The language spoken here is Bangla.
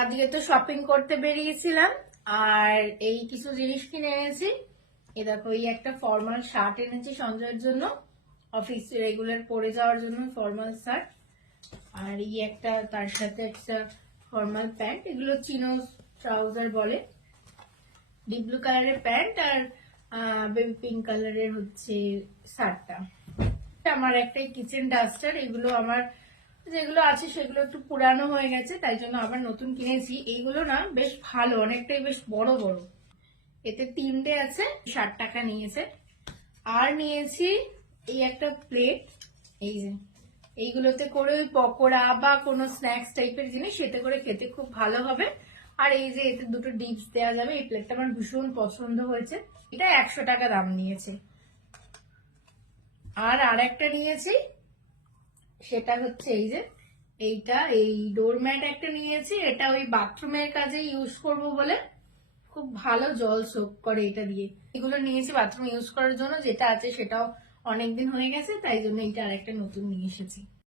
আজকে তো শপিং করতে বেরিয়েছিলাম আর এই কিছু জিনিস কিনে এনেছি। এ দেখো, এই একটা ফর্মাল শার্ট এনেছি সঞ্জয়ের জন্য, অফিস রেগুলার পরে যাওয়ার জন্য ফর্মাল শার্ট। আর এই একটা, তার সাথে একটা ফর্মাল প্যান্ট, এগুলো চিনো ট্রাউজার বলে। ডিপ ব্লু কালারের প্যান্ট আর বেবি পিঙ্ক কালারের হচ্ছে শার্টটা। আমার একটা কিচেন ডাস্টার, এগুলো আমার যেগুলো আছে সেগুলো একটু পুরানো হয়ে গেছে, তাই জন্য আবার নতুন কিনেছি। এইগুলো না বেশ ভালো, অনেকটাই বেশ বড় বড়। এতে 3টে আছে, 60 টাকা নিয়েছে। আর নিয়েছি এই একটা প্লেট, এই যে এইগুলোতে করে ওই পকোড়া বা কোনো স্ন্যাক্স টাইপের জিনিস সেটা করে খেতে খুব ভালো হবে। আর এই যে এতে দুটো ডিপস দেওয়া যাবে। এই প্লেটটা আমার ভীষণ পছন্দ হয়েছে, এটা 100 টাকা দাম নিয়েছে। আর আরেকটা নিয়েছি, সেটা হচ্ছে এই যে এইটা, এই ডোরম্যাট একটা নিয়েছি। এটা ওই বাথরুমের কাজে ইউজ করব বলে, খুব ভালো জল সোক করে এটা দিয়ে। এগুলো নিয়েছি বাথরুম ইউজ করার জন্য, যেটা আছে সেটাও অনেকদিন হয়ে গেছে, তাই জন্য এটা আরেকটা নতুন নিয়ে এসেছি।